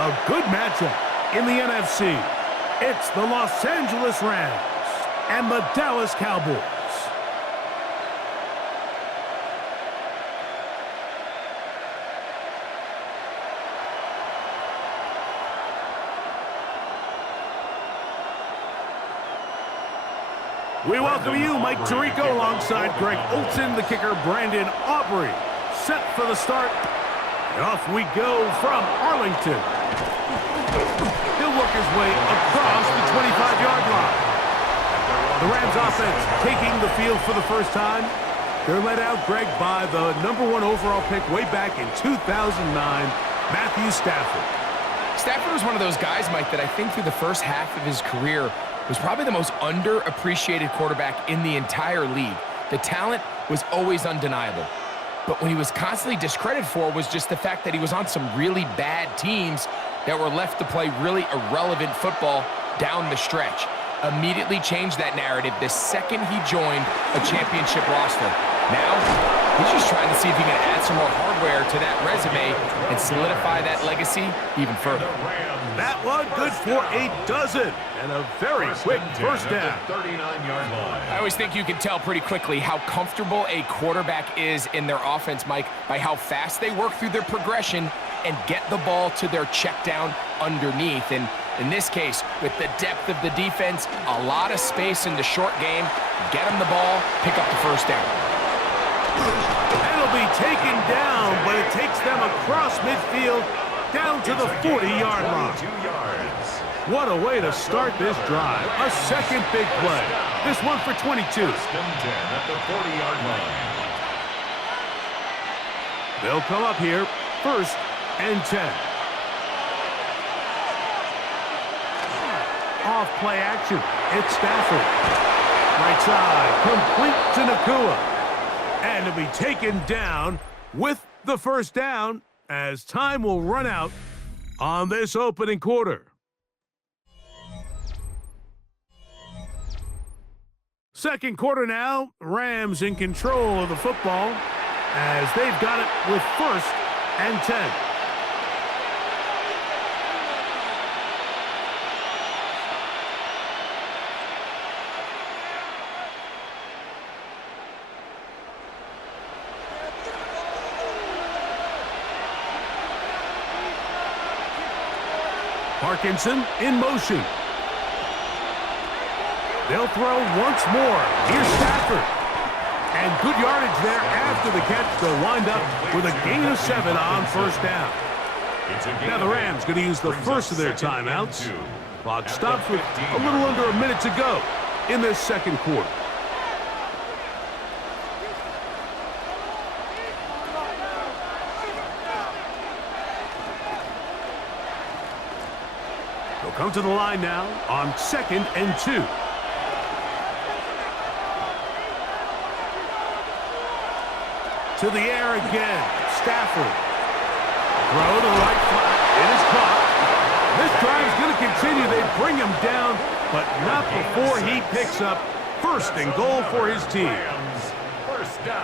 A good matchup in the NFC. It's the Los Angeles Rams and the Dallas Cowboys. We welcome you, Mike Tirico, alongside Greg Olson, the kicker, Brandon Aubrey. Set for the start. And off we go from Arlington. He'll work his way across the 25-yard line. The Rams offense taking the field for the first time. They're led out, Greg, by the #1 overall pick way back in 2009, Matthew Stafford. Stafford was one of those guys, Mike, that I think through the first half of his career was probably the most underappreciated quarterback in the entire league. The talent was always undeniable. But what he was constantly discredited for was just the fact that he was on some really bad teams that were left to play really irrelevant football down the stretch. Immediately changed that narrative the second he joined a championship roster. Now, he's just trying to see if he can add some more hardware to that resume and solidify that legacy even further. That one good for a dozen and a very quick first down. I always think you can tell pretty quickly how comfortable a quarterback is in their offense, Mike, by how fast they work through their progression and get the ball to their check down underneath. And in this case, with the depth of the defense, a lot of space in the short game, get them the ball, pick up the first down. That'll be taken down, but it takes them across midfield down to the 40-yard line. What a way to start this drive. A second big play. This one for 22. At the 40-yard line. They'll come up here, 1st and 10. Off play action. It's Stafford. Right side, complete to Nakua. And to be taken down with the first down as time will run out on this opening quarter. Second quarter now, Rams in control of the football as they've got it with 1st and 10. Parkinson in motion. They'll throw once more. Here's Stafford. And good yardage there after the catch. They'll wind up with a gain of 7 on first down. Now the Rams going to use the first of their timeouts. Clock stops with a little under a minute to go in this second quarter. They'll come to the line now on 2nd and 2. To the air again. Stafford. Throw to the right flat. It is caught. This drive is going to continue. They bring him down, but not before he picks up 1st and goal for his team.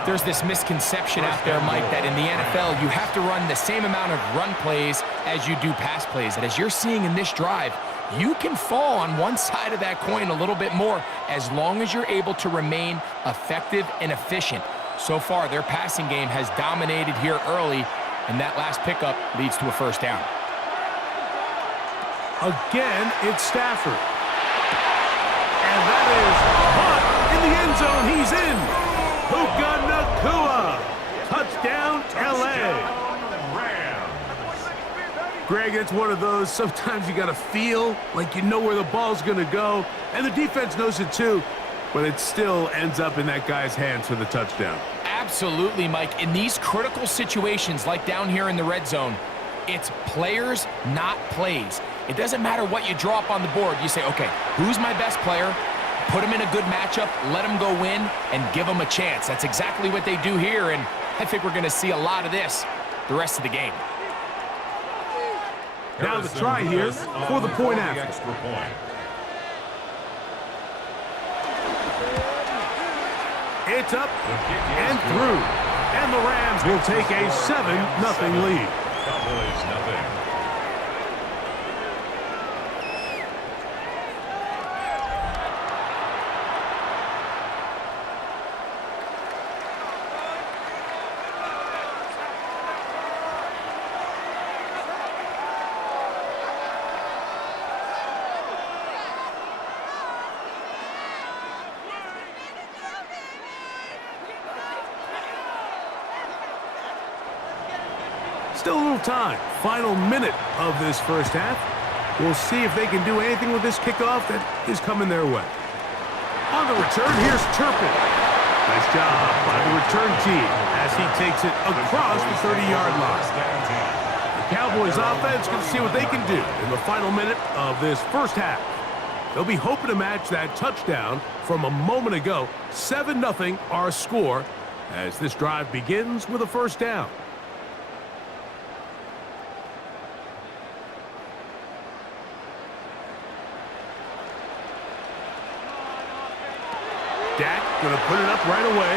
There's this misconception out there, Mike, that in the NFL you have to run the same amount of run plays as you do pass plays. And as you're seeing in this drive, you can fall on one side of that coin a little bit more as long as you're able to remain effective and efficient. So far, their passing game has dominated here early, and that last pickup leads to a first down. Again, it's Stafford. And that is caught in the end zone. He's in. Puka Nakua. Touchdown, L.A. Greg, it's one of those, sometimes you got to feel like you know where the ball's going to go, and the defense knows it too, but it still ends up in that guy's hands for the touchdown. Absolutely, Mike. In these critical situations, like down here in the red zone, it's players, not plays. It doesn't matter what you draw up on the board. You say, okay, who's my best player? Put him in a good matchup, let him go win, and give him a chance. That's exactly what they do here, and I think we're going to see a lot of this the rest of the game. Now the try here for the point after. It's up and through. And the Rams will take a 7-0 lead. Still a little time. Final minute of this first half. We'll see if they can do anything with this kickoff that is coming their way. On the return, here's Turpin. Nice job by the return team as he takes it across the 30-yard line. The Cowboys offense can see what they can do in the final minute of this first half. They'll be hoping to match that touchdown from a moment ago. 7-0 our score as this drive begins with a first down. Dak going to put it up right away.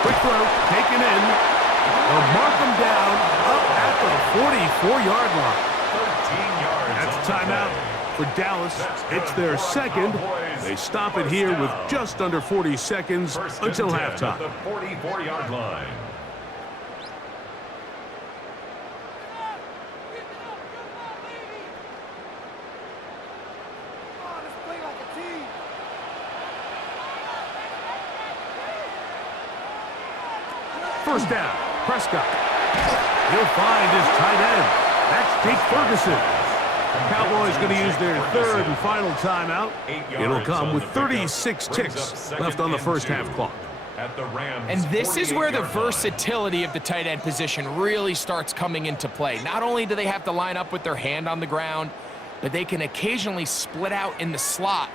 Quick throw, taken in. They'll mark them down up at the 44-yard line. 13 yards. That's a timeout for Dallas. It's their second. They stop it here with just under 40 seconds until halftime. The 44-yard line. First down, Prescott. He'll find his tight end. That's Jake Ferguson. The Cowboys going to use their third and final timeout. It'll come with 36 ticks left on the first half clock. And this is where the versatility of the tight end position really starts coming into play. Not only do they have to line up with their hand on the ground, but they can occasionally split out in the slot.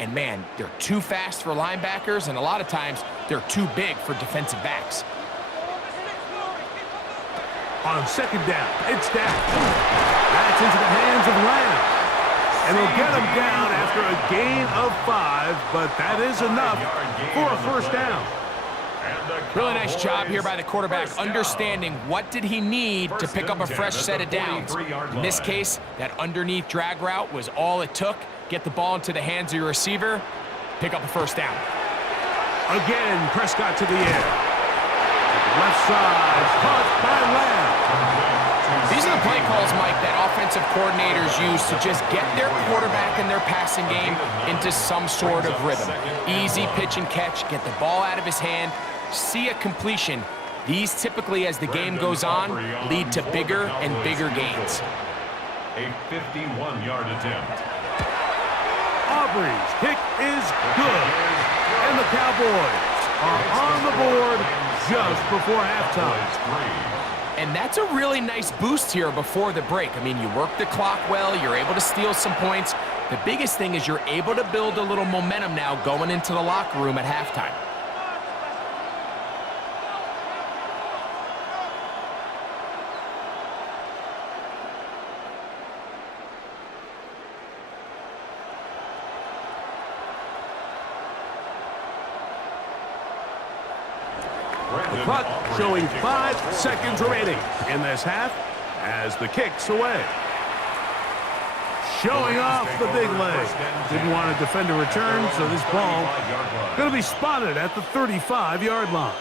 And man, they're too fast for linebackers, and a lot of times they're too big for defensive backs. On second down, it's Dak. That's into the hands of Lamb. And they'll get him down after a gain of 5, but that is enough for a first down. Really nice job here by the quarterback, understanding what did he need to pick up a fresh set of downs. In this case, that underneath drag route was all it took. Get the ball into the hands of your receiver, pick up a first down. Again, Prescott to the air. Left side, caught by Lamb. These are the play calls, Mike, that offensive coordinators use to just get their quarterback and their passing game into some sort of rhythm. Easy pitch and catch, get the ball out of his hand, see a completion. These typically, as the game goes on, lead to bigger and bigger gains. A 51-yard attempt. Aubrey's kick is good. And the Cowboys are on the board just before halftime. And that's a really nice boost here before the break. I mean, you work the clock well, you're able to steal some points. The biggest thing is you're able to build a little momentum now going into the locker room at halftime. The clock showing 5 seconds remaining in this half as the kick's away. Showing off the big leg. Didn't want to defend a return, so this ball going to be spotted at the 35-yard line.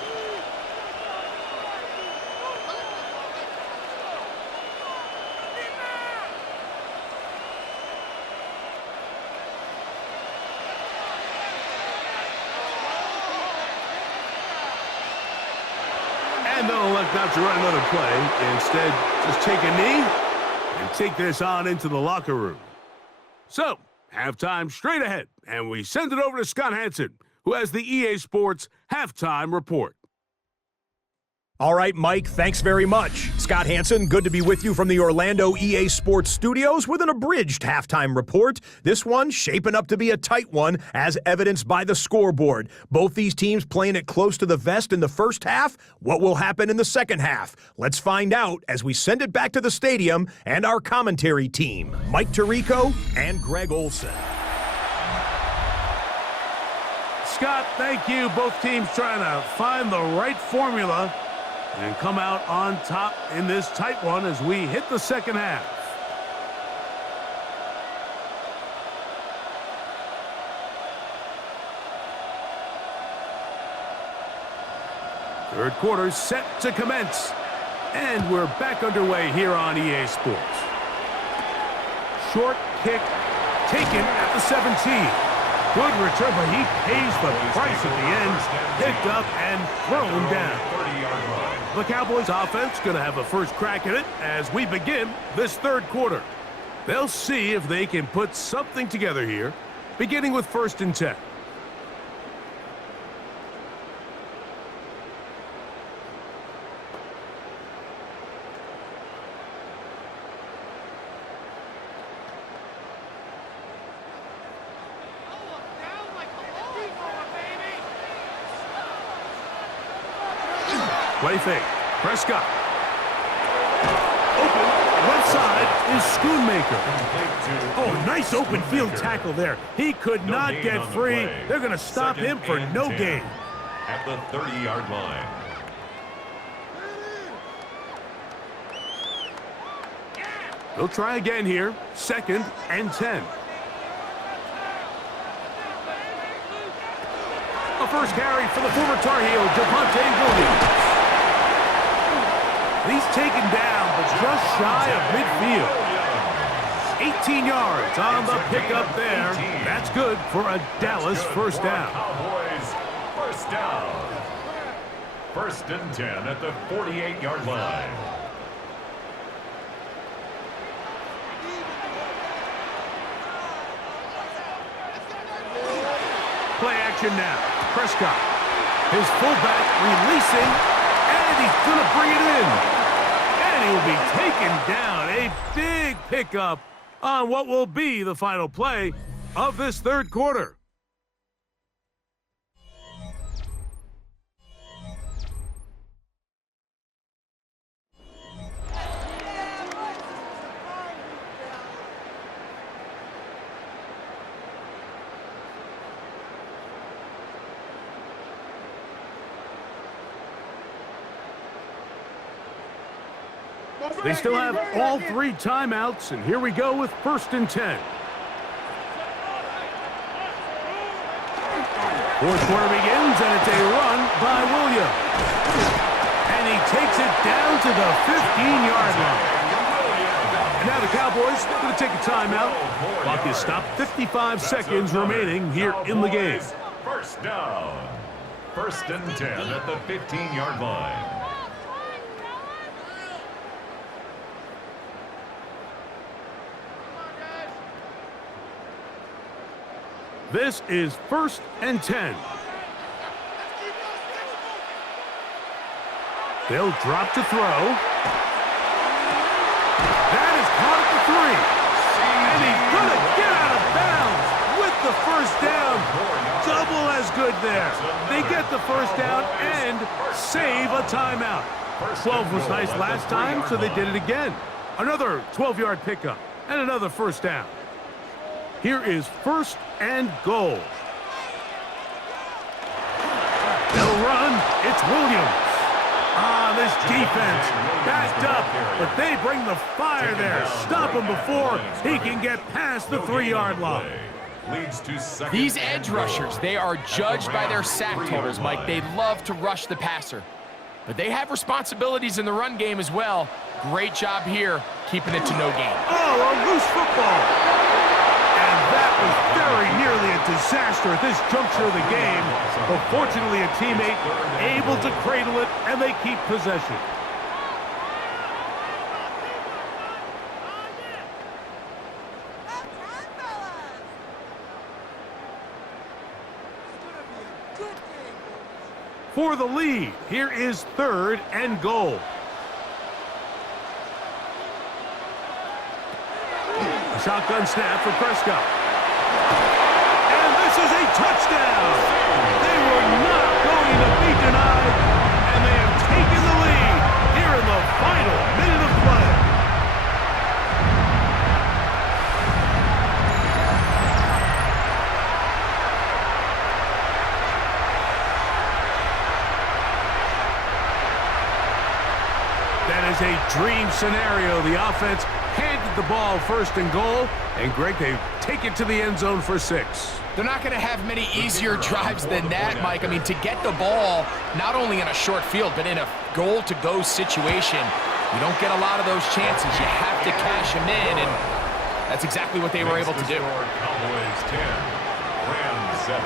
And they'll elect not to run another play. Instead, just take a knee and take this on into the locker room. So, halftime straight ahead, and we send it over to Scott Hansen, who has the EA Sports Halftime Report. All right, Mike, thanks very much. Scott Hansen, good to be with you from the Orlando EA Sports Studios with an abridged halftime report. This one shaping up to be a tight one, as evidenced by the scoreboard. Both these teams playing it close to the vest in the first half. What will happen in the second half? Let's find out as we send it back to the stadium and our commentary team, Mike Tirico and Greg Olson. Scott, thank you. Both teams trying to find the right formula and come out on top in this tight one as we hit the second half. Third quarter set to commence. And we're back underway here on EA Sports. Short kick taken at the 17. Good return, but he pays the price at the end. Picked up and thrown down. 30-yard line. The Cowboys offense going to have a first crack at it as we begin this third quarter. They'll see if they can put something together here, beginning with 1st and 10. Play fake. Prescott. Open. Left side is Schoonmaker. Oh, nice open field tackle there. He could not get free. They're going to stop him for no gain. At the 30-yard line. They'll try again here. 2nd and 10. A first carry for the former Tar Heel, Javonte Williams. He's taken down, but just shy of midfield. 18 yards on the pickup there. That's good for a Dallas first down. Cowboys first down. 1st and 10 at the 48-yard line. Play action now. Prescott. His fullback releasing, and he's going to bring it in. And he will be taken down. A big pickup on what will be the final play of this third quarter. They still have all 3 timeouts, and here we go with 1st and 10. Fourth quarter begins, and it's a run by Williams. And he takes it down to the 15-yard line. And now the Cowboys are going to take a timeout. Clock is stopped, 55 seconds remaining here in the game. First down. 1st and 10 at the 15-yard line. This is 1st and 10. They'll drop to throw. That is caught at the 3. And he's going to get out of bounds with the first down. Double as good there. They get the first down and save a timeout. 12 was nice last time, so they did it again. Another 12-yard pickup and another first down. Here is 1st and goal. They'll run. It's Williams. This defense backed up, but they bring the fire there. Stop him before he can get past the 3-yard line. These edge rushers, they are judged by their sack totals, Mike. They love to rush the passer, but they have responsibilities in the run game as well. Great job here, keeping it to no gain. Oh, a loose football. That was very nearly a disaster at this juncture of the game, but fortunately a teammate able to cradle it, and they keep possession. For the lead, here is 3rd and goal. A shotgun snap for Prescott. And this is a touchdown. They were not going to be denied, and they have taken the lead here in the final minute of play. That is a dream scenario. The offense handed the ball 1st and goal, and Greg, they take it to the end zone for 6. They're not going to have many easier drives than that, Mike. I mean, to get the ball not only in a short field, but in a goal-to-go situation, you don't get a lot of those chances. You have to cash them in, and that's exactly what they were able to do. Cowboys 10, Rams 7.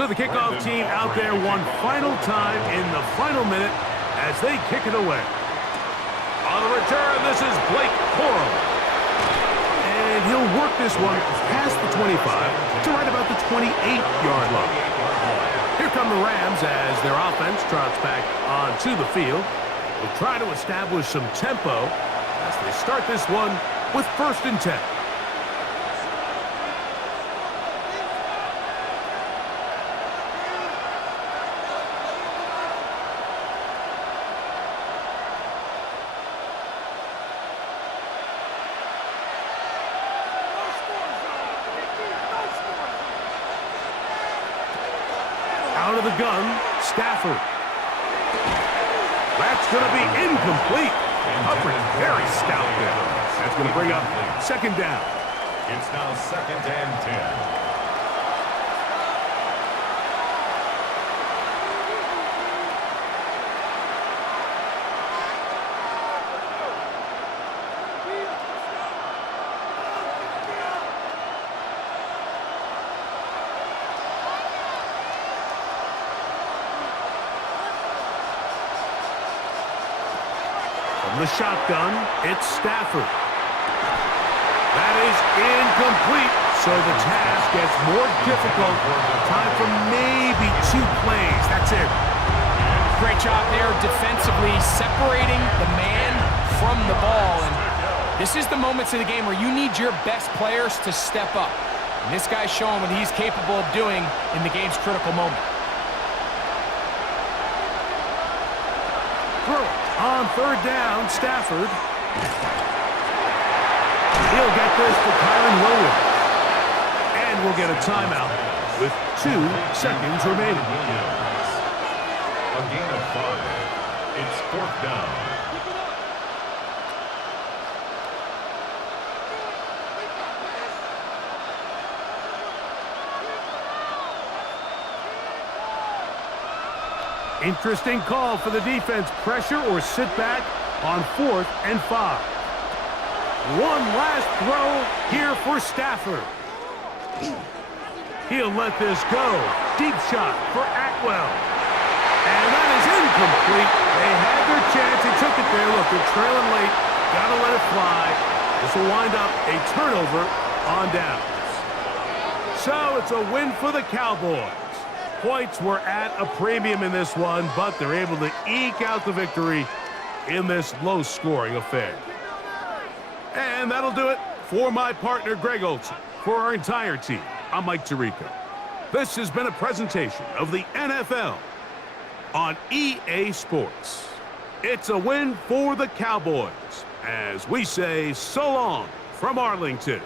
So the kickoff team out there one final time in the final minute as they kick it away. On the return, this is Blake Corum. And he'll work this one past the 25 to right about the 28-yard line. Here come the Rams as their offense trots back onto the field. They'll try to establish some tempo as they start this one with 1st and 10. Out of the gun, Stafford. That's going to be incomplete. Covering very stout there. That's going to bring up 2nd down. It's now 2nd and 10. The shotgun, it's Stafford. That is incomplete, so the task gets more difficult. Time for maybe 2 plays. That's it. Great job there defensively, separating the man from the ball. And this is the moments of the game where you need your best players to step up. And this guy's showing what he's capable of doing in the game's critical moment. Throw it. On 3rd down, Stafford. He'll get this to Kyron Williams. And we'll get a timeout with 2 seconds remaining. A gain of 5. It's 4th down. Interesting call for the defense. Pressure or sit back on 4th and 5. One last throw here for Stafford. He'll let this go. Deep shot for Atwell. And that is incomplete. They had their chance. He took it there. Look, they're trailing late. Gotta let it fly. This will wind up a turnover on downs. So it's a win for the Cowboys. Points were at a premium in this one, but they're able to eke out the victory in this low-scoring affair. And that'll do it for my partner, Greg Olson. For our entire team, I'm Mike Tirico. This has been a presentation of the NFL on EA Sports. It's a win for the Cowboys, as we say so long from Arlington.